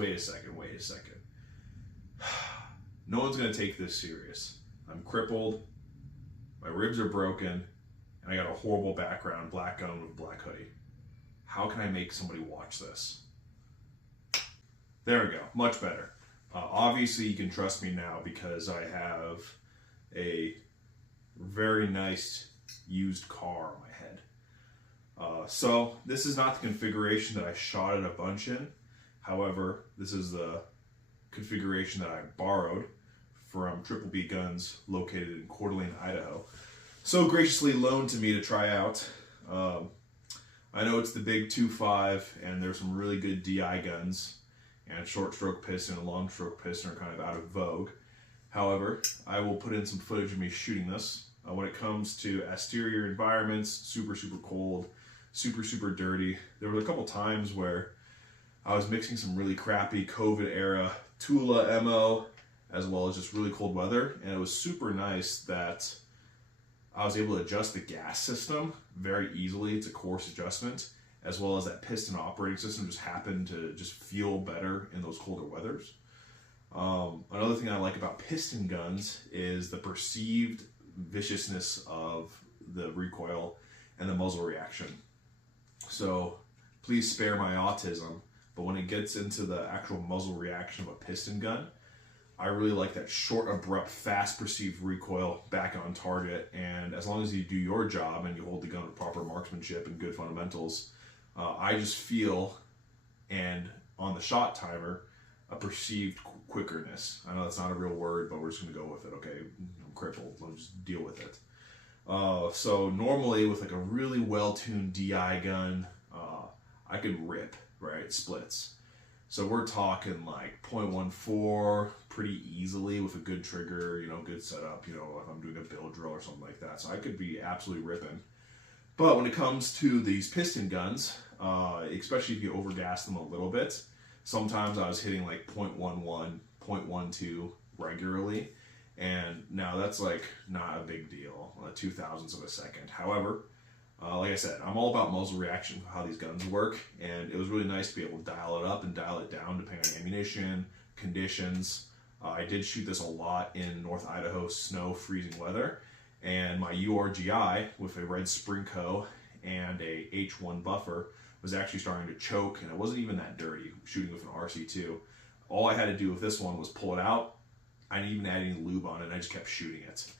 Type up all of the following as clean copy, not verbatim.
Wait a second, wait a second. No one's gonna take this serious. I'm crippled, my ribs are broken, and I got a horrible background, black gun with black hoodie. How can I make somebody watch this? There we go, much better. Obviously you can trust me now because I have a very nice used car on my head. So this is not the configuration that I shot it a bunch in. However, this is the configuration that I borrowed from Triple B Guns located in Coeur d'Alene, Idaho. So graciously loaned to me to try out. I know it's the big 2.5 and there's some really good DI guns, and short stroke piston and long stroke piston are kind of out of vogue. However, I will put in some footage of me shooting this. When it comes to exterior environments, super cold, super dirty. There were a couple times where I was mixing some really crappy COVID era Tula MO as well as just really cold weather, and it was super nice that I was able to adjust the gas system very easily. It's a coarse adjustment, as well as that piston operating system just happened to just feel better in those colder weathers. Another thing I like about piston guns is the perceived viciousness of the recoil and the muzzle reaction. So please spare my autism, but when it gets into the actual muzzle reaction of a piston gun, I really like that short, abrupt, fast perceived recoil back on target. And as long as you do your job and you hold the gun with proper marksmanship and good fundamentals, I just feel, and on the shot timer, a perceived quickerness. I know that's not a real word, but we're just going to go with it, okay? I'm crippled. Let's just deal with it. So normally with like a really well-tuned DI gun, I could rip, right? Splits. So we're talking like 0.14 pretty easily with a good trigger, good setup, if I'm doing a build drill or something like that. So I could be absolutely ripping. But when it comes to these piston guns, especially if you overgas them a little bit, sometimes I was hitting like 0.11, 0.12 regularly. And now that's like not a big deal, 0.02 of a second. However, like I said, I'm all about muzzle reaction, how these guns work, and it was really nice to be able to dial it up and dial it down depending on ammunition, conditions. I did shoot this a lot in North Idaho snow, freezing weather, and my URGI with a red Sprinco and a H1 buffer was actually starting to choke, and it wasn't even that dirty shooting with an RC2. All I had to do with this one was pull it out. I didn't even add any lube on it, and I just kept shooting it.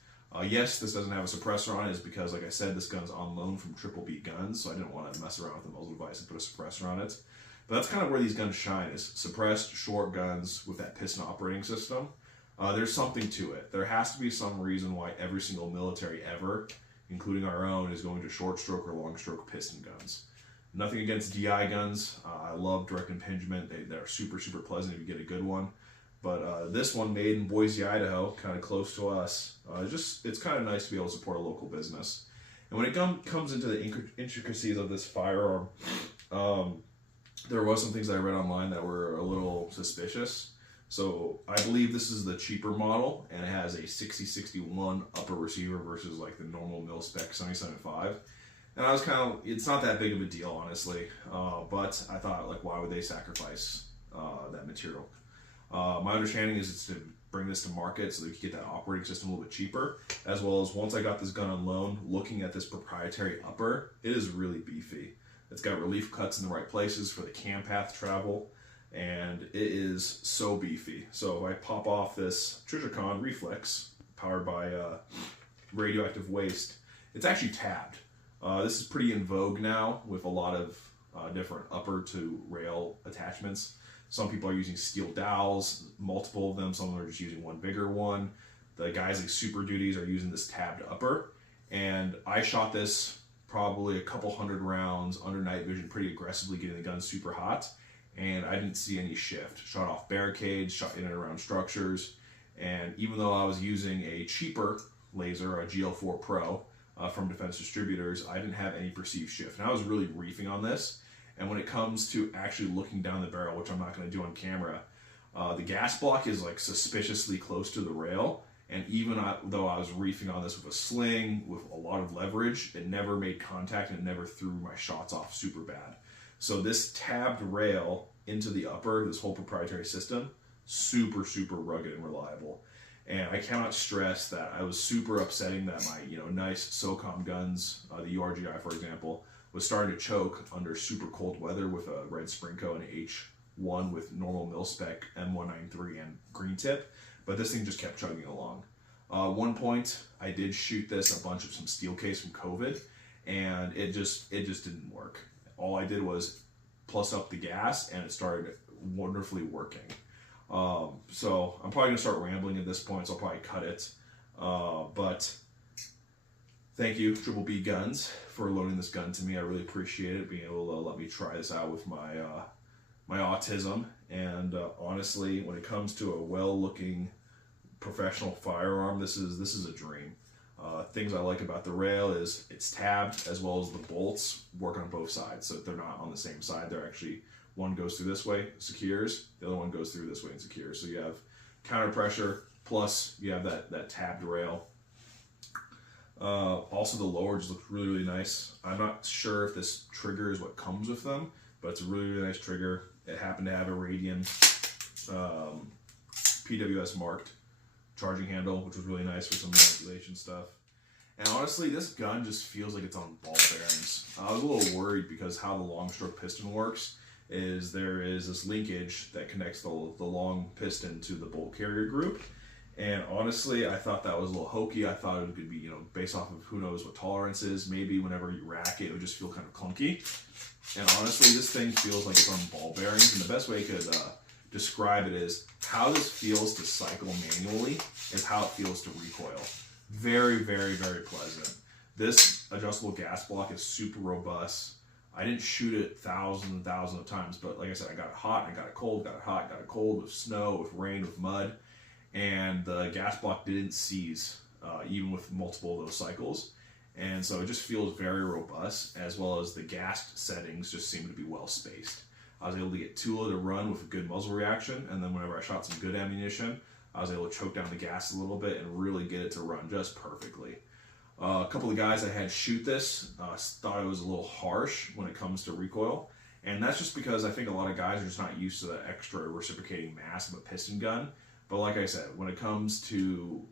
Yes, this doesn't have a suppressor on it, is because, like I said, this gun's on loan from Triple B Guns, so I didn't want to mess around with the muzzle device and put a suppressor on it. But that's kind of where these guns shine, is suppressed short guns with that piston operating system. There's something to it. There has to be some reason why every single military ever, including our own, is going to short stroke or long stroke piston guns. Nothing against DI guns. I love direct impingement. They're super pleasant if you get a good one. But this one, made in Boise, Idaho, kind of close to us, it's kind of nice to be able to support a local business. And when it comes into the intricacies of this firearm, there was some things that I read online that were a little suspicious. So I believe this is the cheaper model, and it has a 60-61 upper receiver versus like the normal mil-spec 77.5. And I was it's not that big of a deal, honestly. But I thought, like, why would they sacrifice that material? My understanding is it's to bring this to market so that you can get that operating system a little bit cheaper, as well as once I got this gun on loan, looking at this proprietary upper, it is really beefy. It's got relief cuts in the right places for the cam path travel, and it is so beefy. So if I pop off this Trijicon Reflex, powered by radioactive waste, it's actually tabbed. This is pretty in vogue now with a lot of different upper to rail attachments. Some people are using steel dowels, multiple of them. Some are just using one bigger one. The guys like Super Duties are using this tabbed upper. And I shot this probably a couple hundred rounds under night vision pretty aggressively, getting the gun super hot. And I didn't see any shift. Shot off barricades, shot in and around structures. And even though I was using a cheaper laser, a GL4 Pro from Defense Distributors, I didn't have any perceived shift. And I was really reefing on this. And when it comes to actually looking down the barrel, which I'm not going to do on camera, the gas block is like suspiciously close to the rail. And even though I was reefing on this with a sling, with a lot of leverage, it never made contact and it never threw my shots off super bad. So this tabbed rail into the upper, this whole proprietary system, super, super rugged and reliable. And I cannot stress that I was super upsetting that my, nice SOCOM guns, the URGI, for example, was starting to choke under super cold weather with a red Sprinco and H1 with normal mil-spec M193 and green tip. But this thing just kept chugging along. One point, I did shoot this a bunch of some steel case from COVID, and it just didn't work. All I did was plus up the gas, and it started wonderfully working. So I'm probably gonna start rambling at this point, so I'll probably cut it. But thank you, Triple B Guns, for loaning this gun to me. I really appreciate it, being able to let me try this out with my my autism. And honestly, when it comes to a well-looking professional firearm, this is a dream. Things I like about the rail is it's tabbed, as well as the bolts work on both sides, so they're not on the same side. They're actually, one goes through this way, secures, the other one goes through this way and secures. So you have counter pressure, plus you have that tabbed rail. Also the lower just looks really, really nice. I'm not sure if this trigger is what comes with them, but it's a really, really nice trigger. It happened to have a Radian PWS marked charging handle, which was really nice for some manipulation stuff. And honestly, this gun just feels like it's on ball bearings. I was a little worried because how the long stroke piston works is there is this linkage that connects the long piston to the bolt carrier group. And honestly, I thought that was a little hokey. I thought it could be, based off of who knows what tolerance is, maybe whenever you rack it, it would just feel kind of clunky. And honestly, this thing feels like it's on ball bearings. And the best way I could describe it is how this feels to cycle manually is how it feels to recoil. Very, very, very pleasant. This adjustable gas block is super robust. I didn't shoot it thousands and thousands of times, but like I said, I got it hot, I got it cold, got it hot, got it cold, with snow, with rain, with mud, and the gas block didn't seize, even with multiple of those cycles. And so it just feels very robust, as well as the gas settings just seem to be well spaced. I was able to get Tula to run with a good muzzle reaction, and then whenever I shot some good ammunition, I was able to choke down the gas a little bit and really get it to run just perfectly. A couple of guys I had shoot this thought it was a little harsh when it comes to recoil, and that's just because I think a lot of guys are just not used to the extra reciprocating mass of a piston gun. But like I said, when it comes to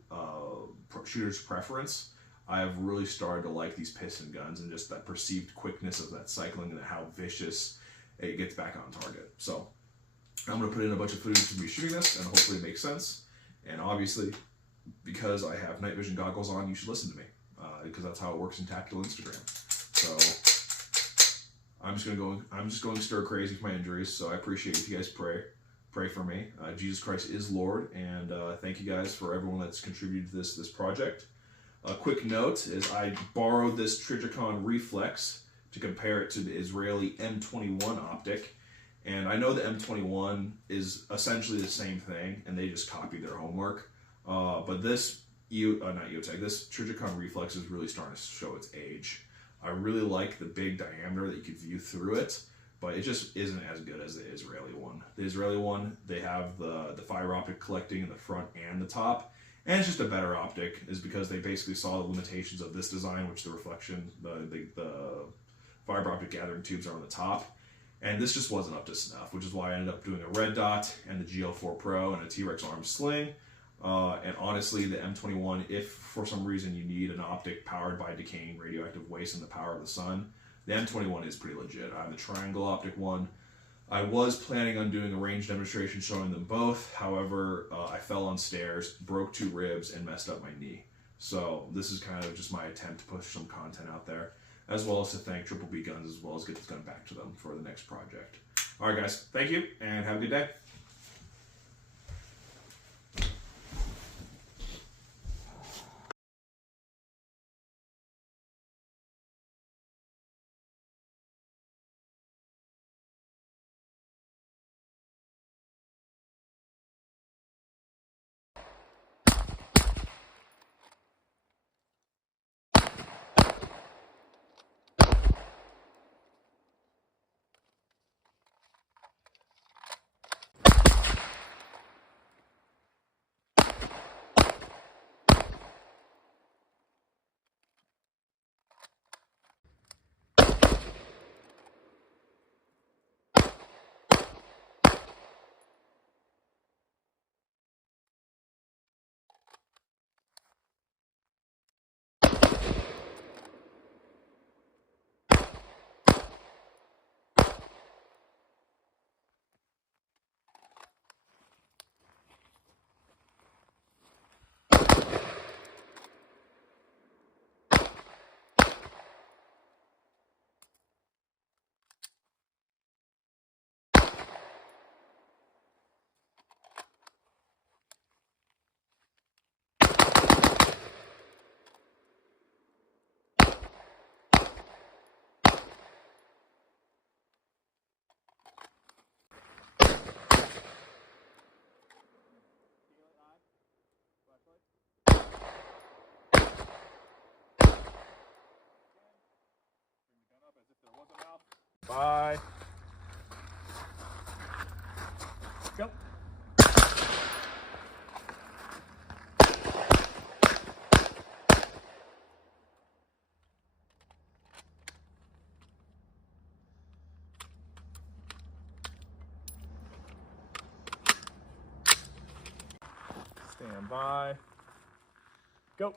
shooter's preference, I've really started to like these piston guns and just that perceived quickness of that cycling and how vicious it gets back on target. So I'm going to put in a bunch of footage of me shooting this, and hopefully it makes sense. And obviously, because I have night vision goggles on, you should listen to me, because that's how it works in tactical Instagram. So I'm just going stir crazy for my injuries. So I appreciate if you guys pray for me. Jesus Christ is Lord, and thank you guys for everyone that's contributed to this project. A quick note is I borrowed this Trijicon Reflex to compare it to the Israeli M21 optic. And I know the M21 is essentially the same thing, and they just copied their homework. But this, this Trijicon Reflex is really starting to show its age. I really like the big diameter that you could view through it, but it just isn't as good as the Israeli one. The Israeli one, they have the fiber optic collecting in the front and the top, and it's just a better optic, is because they basically saw the limitations of this design, which the reflection, the fiber optic gathering tubes are on the top. And this just wasn't up to snuff, which is why I ended up doing a red dot and the GL4 Pro and a T-Rex arm sling. And honestly, the M21, if for some reason you need an optic powered by decaying radioactive waste and the power of the sun, the M21 is pretty legit. I have the triangle optic one. I was planning on doing a range demonstration showing them both. However, I fell on stairs, broke 2 ribs, and messed up my knee. So this is kind of just my attempt to push some content out there, as well as to thank Triple B Guns, as well as get this gun back to them for the next project. All right, guys, thank you, and have a good day. by. Go. Stand by. Go.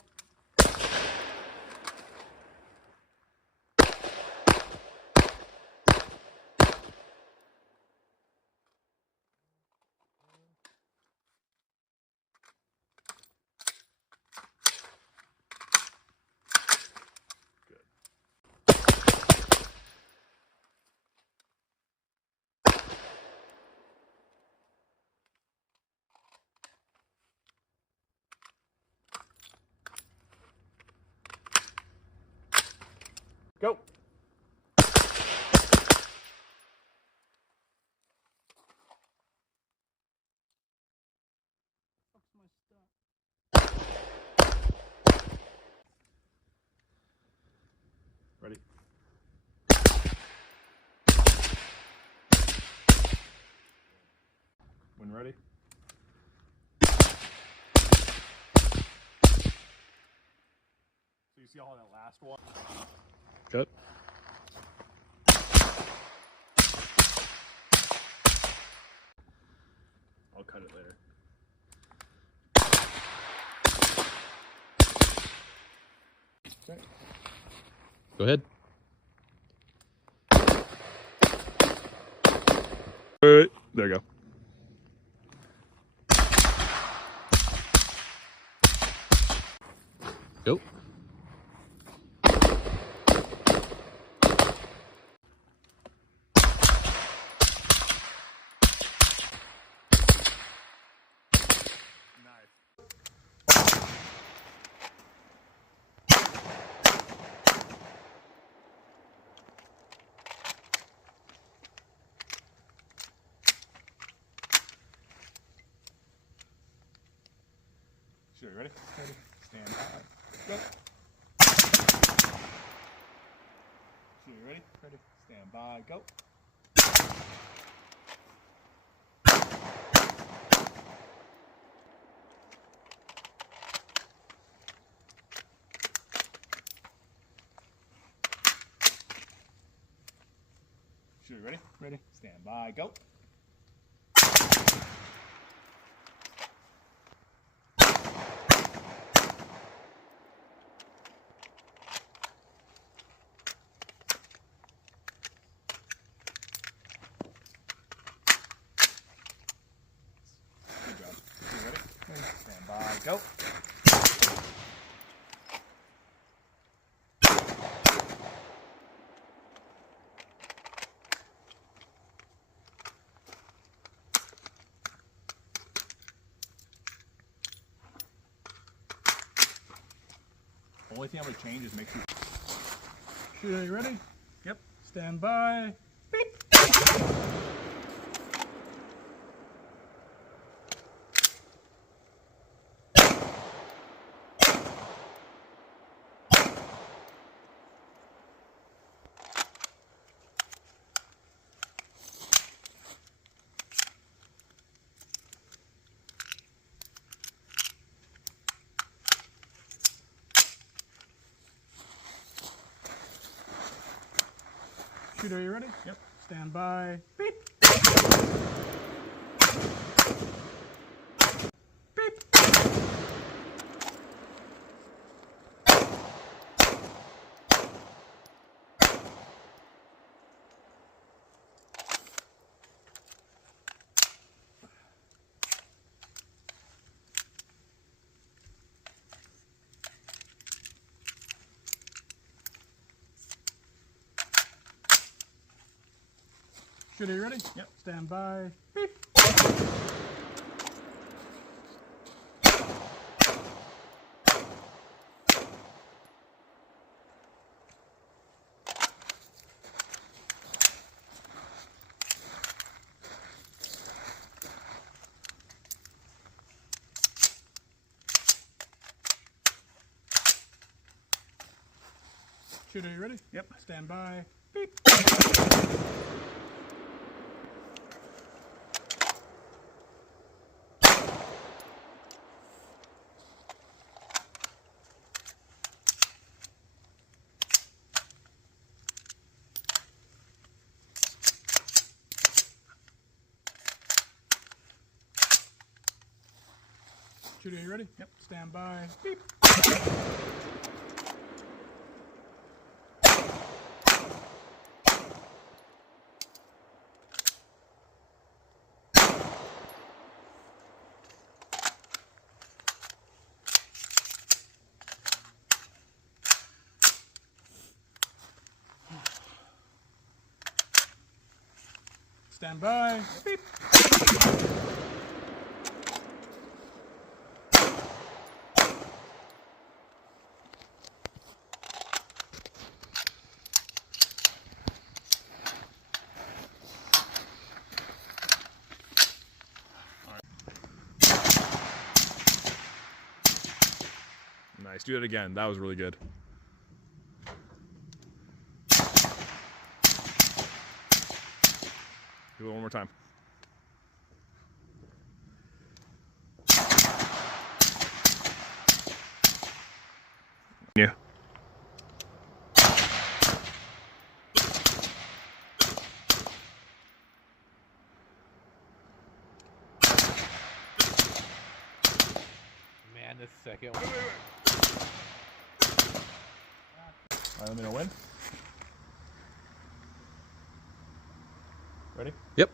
Go. Ready? When ready? So you see all that last one? Cut. I'll cut it later. Okay. Go ahead. There you go. Go. Sure, ready? Ready. Stand by. Go. Sure, ready? Ready. Stand by. Go. Sure, ready? Ready. Stand by. Go. Good job. Sure, ready? Ready. Stand by. Go. Only thing I'm going to change is make sure. Sure, you ready? Yep. Stand by. Beep. Shooter, are you ready? Yep. Stand by. Beep. Beep. Shooter, you ready? Yep. Stand by. Beep. Shooter, you ready? Yep. Stand by. Beep. Shooter, you ready? Yep. Stand by. Beep. Stand by. Beep. Nice. Do it again. That was really good. Do it one more time. Yeah. Man, this second one. Alright, let me know when. Ready? Yep.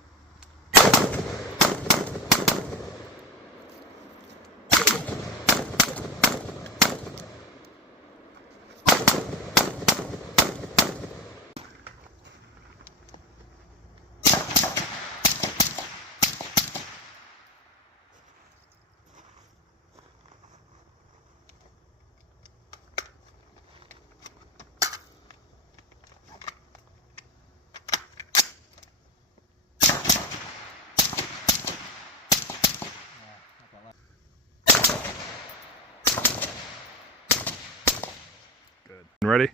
Good. Ready?